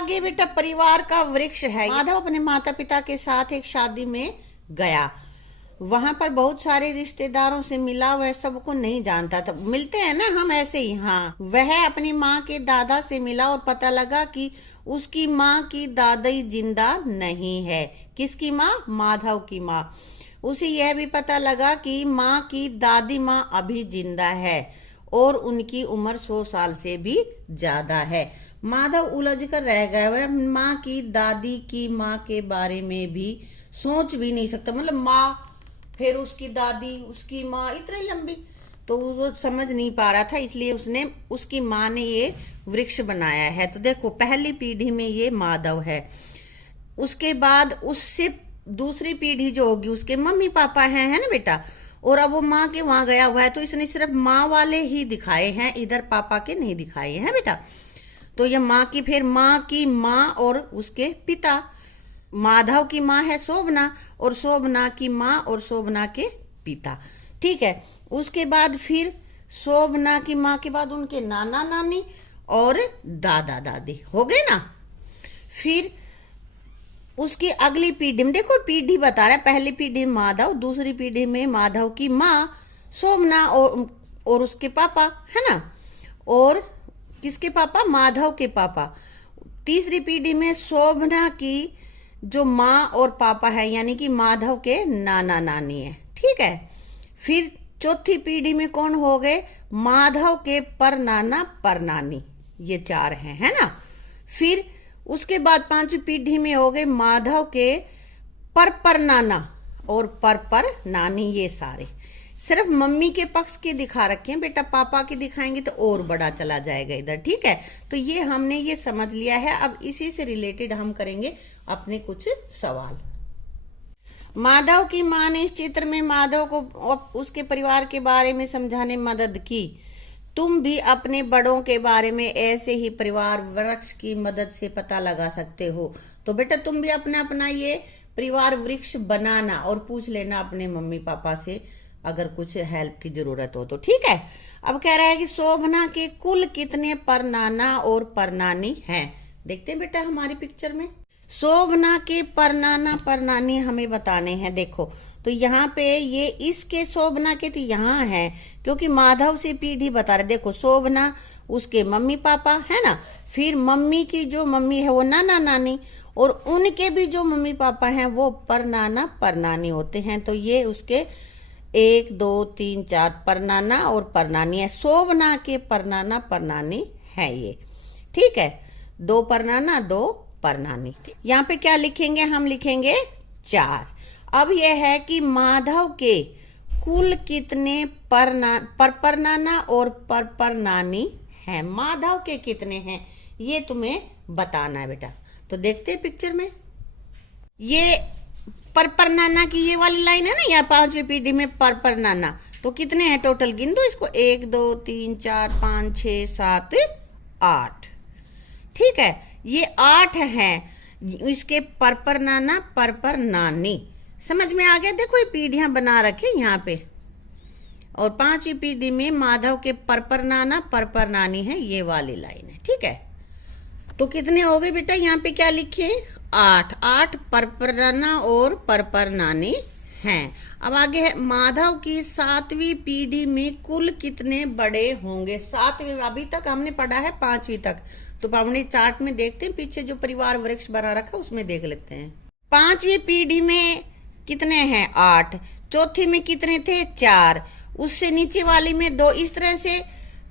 आगे बेटा परिवार का वृक्ष है। माधव अपने माता पिता के साथ एक शादी में गया। वहां पर बहुत सारे रिश्तेदारों से मिला। वह सबको नहीं जानता था, मिलते हैं ना हम ऐसे ही। हाँ, वह अपनी माँ के दादा से मिला और पता लगा कि उसकी माँ की दादी जिंदा नहीं है। किसकी माँ? माधव की माँ। उसे यह भी पता लगा कि माँ की दादी माँ अभी जिंदा है और उनकी उम्र 100 साल से भी ज्यादा है। माधव उलझ कर रह गया। वह माँ की दादी की माँ के बारे में भी सोच भी नहीं सकता। मतलब माँ, फिर उसकी दादी, उसकी माँ, इतनी लंबी, तो वो समझ नहीं पा रहा था। इसलिए उसने, उसकी माँ ने ये वृक्ष बनाया है। तो देखो पहली पीढ़ी में ये माधव है। उसके बाद उससे दूसरी पीढ़ी जो होगी उसके मम्मी पापा हैं, है ना बेटा। और अब वो माँ के वहां गया हुआ है, तो इसने सिर्फ माँ वाले ही दिखाए हैं, इधर पापा के नहीं दिखाए हैं बेटा। तो ये माँ की, फिर माँ की माँ और उसके पिता। माधव की माँ है शोभना, और शोभना की माँ और शोभना के पिता। ठीक है। उसके बाद फिर शोभना की माँ के बाद उनके नाना नानी और दादा दादी हो गए ना। फिर उसकी अगली पीढ़ी में देखो, पीढ़ी बता रहा है, पहली पीढ़ी में माधव, दूसरी पीढ़ी में माधव की माँ शोभना और उसके पापा, है ना। और किसके पापा? माधव के पापा। तीसरी पीढ़ी में शोभना की जो माँ और पापा है, यानी कि माधव के नाना नानी है। ठीक है। फिर चौथी पीढ़ी में कौन हो गए? माधव के पर नाना पर नानी, ये 4 हैं, है ना। फिर उसके बाद 5वीं पीढ़ी में हो गए माधव के पर नाना और पर नानी, ये सारे। सिर्फ मम्मी के पक्ष के दिखा रखे हैं बेटा, पापा के दिखाएंगे तो और बड़ा चला जाएगा इधर। ठीक है। तो ये हमने ये समझ लिया है। अब इसी से रिलेटेड हम करेंगे अपने कुछ सवाल। माधव की माँ ने इस चित्र में माधव को उसके परिवार के बारे में समझाने में मदद की। तुम भी अपने बड़ों के बारे में ऐसे ही परिवार वृक्ष की मदद से पता लगा सकते हो। तो बेटा तुम भी अपना अपना ये परिवार वृक्ष बनाना और पूछ लेना अपने मम्मी पापा से अगर कुछ हेल्प की जरूरत हो तो। ठीक है। अब कह रहा है कि शोभना के कुल कितने परनाना और परनानी हैं। देखते हैं बेटा हमारी पिक्चर में। शोभना के परनाना परनानी हमें बताने हैं। देखो तो यहाँ पे ये इसके शोभना के तो यहाँ है, क्योंकि माधव से पीढ़ी बता रहे। देखो शोभना उसके मम्मी पापा, है ना। फिर मम्मी की जो मम्मी है वो नाना नानी, और उनके भी जो मम्मी पापा हैं वो परनाना परनानी होते हैं। तो ये उसके 1 2 3 4 परनाना और परनानी है। शोभना के परनाना परनानी है ये। ठीक है। 2 परनाना 2 परनानी। यहाँ पे क्या लिखेंगे? हम लिखेंगे 4। अब यह है कि माधव के कुल कितने परनाना और परनानी हैं। माधव के कितने हैं ये तुम्हें बताना है बेटा। तो देखते हैं पिक्चर में। ये परनाना की ये वाली लाइन है ना, या 5वीं पीढ़ी में परनाना, तो कितने हैं टोटल? गिन दो इसको। 1 2 3 4 5 6 7 8। ठीक है। ये 8 हैं इसके परनाना परनानी। समझ में आ गया? देखो ये पीढ़ियां बना रखे यहाँ पे। और 5वीं पीढ़ी में माधव के परनाना परनानी है, ये वाली लाइन है। ठीक है। तो कितने हो गए बेटा? यहाँ पे क्या लिखे? 8 परनाना और परनानी हैं। अब आगे है माधव की 7वीं पीढ़ी में कुल कितने बड़े होंगे। 7वीं, अभी तक हमने पढ़ा है 5वीं तक, तो हमने चार्ट में देखते हैं, पीछे जो परिवार वृक्ष बना रखा है उसमें देख लेते हैं। 5वीं पीढ़ी में कितने हैं? 8। चौथी में कितने थे? 4। उससे नीचे वाली में 2। इस तरह से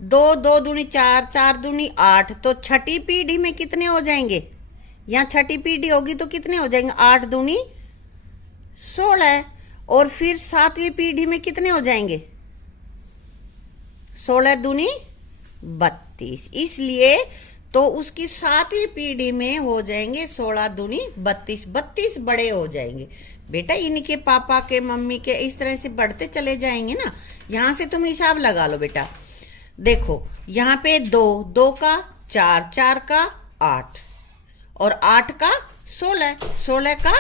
2 2 दूनी 4, 4 दूनी 8। तो छठी पीढ़ी में कितने हो जाएंगे? यहाँ छठी पीढ़ी होगी तो कितने हो जाएंगे? 8 दूनी 16। और फिर 7वीं पीढ़ी में कितने हो जाएंगे? 16 दूनी 32। इसलिए तो उसकी 7वीं पीढ़ी में हो जाएंगे 16 दूनी 32। 32 बड़े हो जाएंगे बेटा। इनके पापा के, मम्मी के, इस तरह से बढ़ते चले जाएंगे ना। यहाँ से तुम हिसाब लगा लो बेटा। देखो यहाँ पे 2 2 का 4, 4 का 8 और 8 का 16, 16 का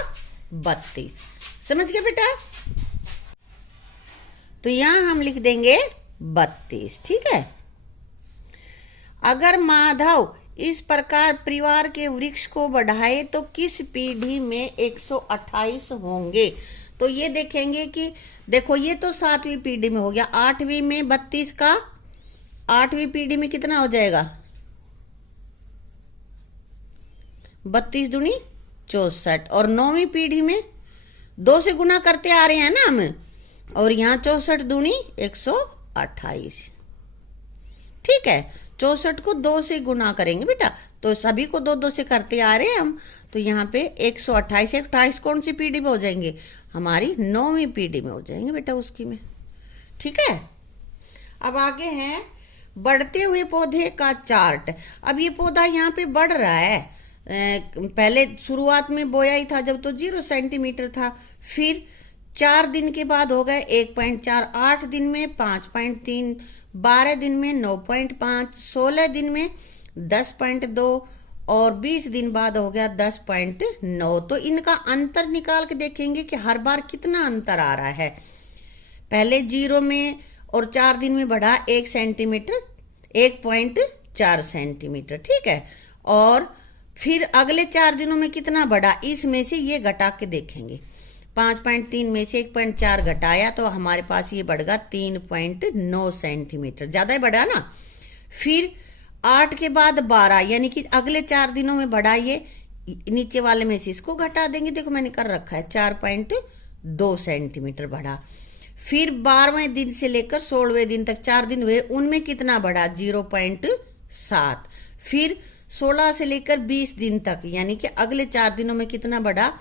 32। समझ गए बेटा? तो यहाँ हम लिख देंगे 32। ठीक है। अगर माधव इस प्रकार परिवार के वृक्ष को बढ़ाए तो किस पीढ़ी में 128 होंगे। तो ये देखेंगे कि देखो ये तो 7वीं पीढ़ी में हो गया, 8वीं में 32 का 8वीं पीढ़ी में कितना हो जाएगा 32 दूनी 64, और 9वीं पीढ़ी में 2 से गुना करते आ रहे हैं ना हम, और यहाँ 64 दूनी 128। ठीक है, 64 को 2 से गुना करेंगे बेटा, तो सभी को 2 से करते आ रहे हैं हम, तो यहाँ पे 128 28 कौन सी पीढ़ी में हो जाएंगे, हमारी 9वीं पीढ़ी में हो जाएंगे बेटा उसकी में। ठीक है, अब आगे है बढ़ते हुए पौधे का चार्ट। अब ये पौधा यहाँ पे बढ़ रहा है, पहले शुरुआत में बोया ही था जब तो 0 सेंटीमीटर था, फिर 4 दिन के बाद हो गए 1.4, 8 दिन में 5.3, 12 दिन में 9.5, 16 दिन में 10.2 और 20 दिन बाद हो गया 10.9। तो इनका अंतर निकाल के देखेंगे कि हर बार कितना अंतर आ रहा है। पहले 0 में और 4 दिन में बढ़ा 1 सेंटीमीटर, 1.4 सेंटीमीटर। ठीक है, और फिर अगले 4 दिनों में कितना बढ़ा, इसमें से ये घटा के देखेंगे। 5.3 में से 1.4 घटाया तो हमारे पास ये बढ़ गया 3.9 सेंटीमीटर, ज्यादा ही बढ़ा ना। फिर 8 के बाद 12, यानी कि अगले 4 दिनों में बढ़ा, ये नीचे वाले में से इसको घटा देंगे, देखो मैंने कर रखा है 4.2 सेंटीमीटर बढ़ा। फिर 12वें दिन से लेकर 16वें दिन तक 4 दिन हुए, उनमें कितना बढ़ा 0.7। फिर 16 से लेकर 20 दिन तक, यानी कि अगले 4 दिनों में कितना बढ़ा,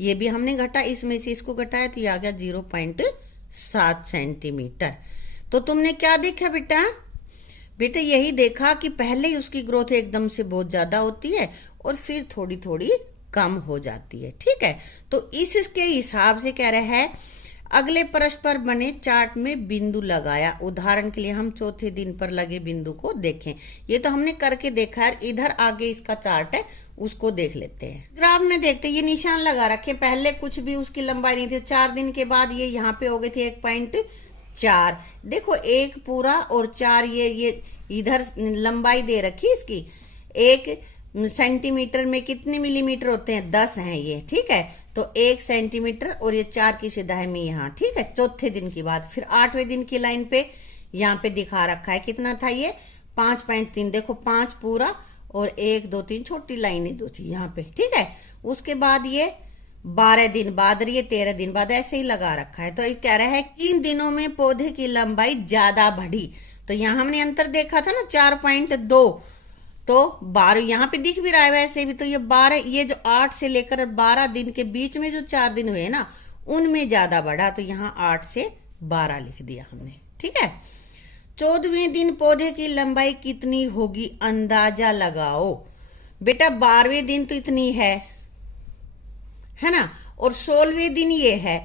ये भी हमने घटा, इसमें से इसको घटाया तो ये आ गया 0.7 सेंटीमीटर। तो तुमने क्या देखा बेटा, बेटा यही देखा कि पहले ही उसकी ग्रोथ एकदम से बहुत ज्यादा होती है और फिर थोड़ी थोड़ी कम हो जाती है। ठीक है, तो इसके हिसाब से कह रहा है अगले परस्पर बने चार्ट में बिंदु लगाया। उदाहरण के लिए हम चौथे दिन पर लगे बिंदु को देखें। ये तो हमने करके देखा है, इधर आगे इसका चार्ट है उसको देख लेते हैं। ग्राफ में देखते हैं, ये निशान लगा रखे, पहले कुछ भी उसकी लंबाई नहीं थी, 4 दिन के बाद ये यहाँ पे हो गए थे 1.4। देखो 1 पूरा और 4 ये इधर लंबाई दे रखी इसकी। 1 सेंटीमीटर में कितने मिलीमीटर होते हैं, 10 हैं ये। ठीक है, तो 1 सेंटीमीटर और ये 4 की सिधाई में यहाँ। ठीक है, चौथे दिन की बात। फिर 8वें दिन की लाइन पे यहाँ पे दिखा रखा है कितना था ये 5.3। देखो 5 पूरा और 1 2 3 छोटी लाइनें 2 थी यहाँ पे। ठीक है, उसके बाद ये 12 दिन बाद और ये 13 दिन बाद ऐसे ही लगा रखा है। तो ये कह रहा है किन दिनों में पौधे की लंबाई ज्यादा बढ़ी। तो यहाँ हमने अंतर देखा था ना 4.2, तो 12 यहाँ पे दिख भी रहा है वैसे भी। तो ये 12, ये जो 8 से लेकर 12 दिन के बीच में जो 4 दिन हुए ना उनमें ज्यादा बढ़ा, तो यहाँ 8 से 12 लिख दिया हमने। ठीक है, 14वें दिन पौधे की लंबाई कितनी होगी, अंदाजा लगाओ। बेटा 12वें दिन तो इतनी है ना, और 16वें दिन ये है।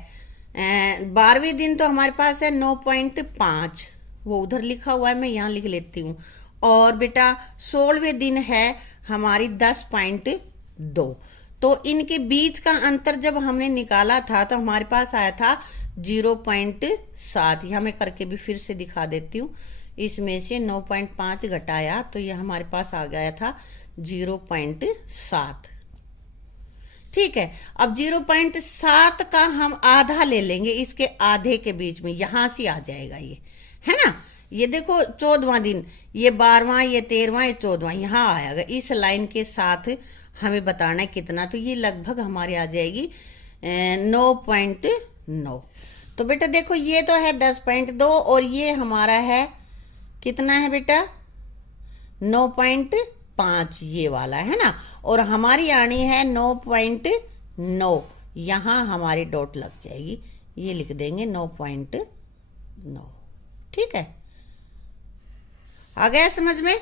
12वें दिन तो हमारे पास है 9.5, वो उधर लिखा हुआ है, मैं यहाँ लिख लेती हूँ। और बेटा 16वें दिन है हमारी 10.2। तो इनके बीच का अंतर जब हमने निकाला था तो हमारे पास आया था 0.7। यह मैं करके भी फिर से दिखा देती हूँ। इसमें से 9.5 घटाया तो यह हमारे पास आ गया था 0.7। ठीक है, अब 0.7 का हम आधा ले लेंगे, इसके आधे के बीच में यहां से आ जाएगा ये, है ना। ये देखो 14वां दिन, ये 12वां, ये 13वां, ये 14वां, यहाँ आएगा। इस लाइन के साथ हमें बताना है कितना, तो ये लगभग हमारे आ जाएगी 9.9। तो बेटा देखो ये तो है 10.2 और ये हमारा है कितना है बेटा 9.5, ये वाला है ना। और हमारी आनी है 9.9, यहाँ हमारी डॉट लग जाएगी, ये लिख देंगे 9.9। ठीक है, आ गया समझ में।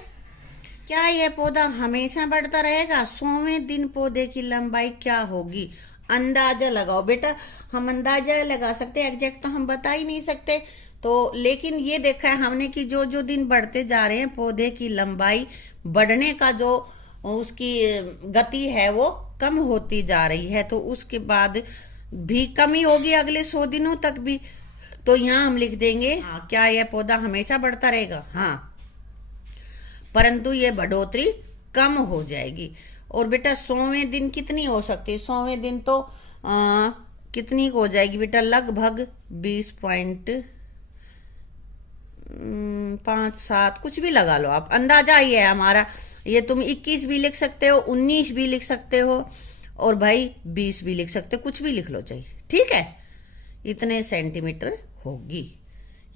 क्या यह पौधा हमेशा बढ़ता रहेगा। 100वें दिन पौधे की लंबाई क्या होगी, अंदाजा लगाओ। बेटा हम अंदाजा लगा सकते हैं, एग्जैक्ट तो हम बता ही नहीं सकते। तो लेकिन ये देखा है हमने कि जो जो दिन बढ़ते जा रहे हैं पौधे की लंबाई बढ़ने का जो उसकी गति है वो कम होती जा रही है, तो उसके बाद भी कमी होगी अगले 100 दिनों तक भी। तो यहाँ हम लिख देंगे क्या यह पौधा हमेशा बढ़ता रहेगा, हाँ, परंतु ये बढ़ोतरी कम हो जाएगी। और बेटा 100वें दिन कितनी हो सकती है? 100वें दिन तो कितनी हो जाएगी बेटा? लगभग 20.57 कुछ भी लगा लो आप, अंदाजा ही है हमारा। ये तुम 21 भी लिख सकते हो, 19 भी लिख सकते हो, और भाई 20 भी लिख सकते हो, कुछ भी लिख लो चाहिए, ठीक है। इतने सेंटीमीटर होगी,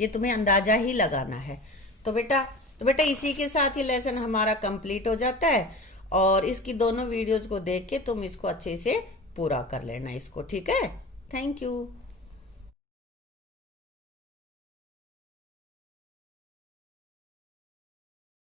ये तुम्हें अंदाजा ही लगाना है। तो बेटा इसी के साथ ही लेसन हमारा कंप्लीट हो जाता है। और इसकी दोनों वीडियोज को देख के तुम इसको अच्छे से पूरा कर लेना इसको, ठीक है। Thank you.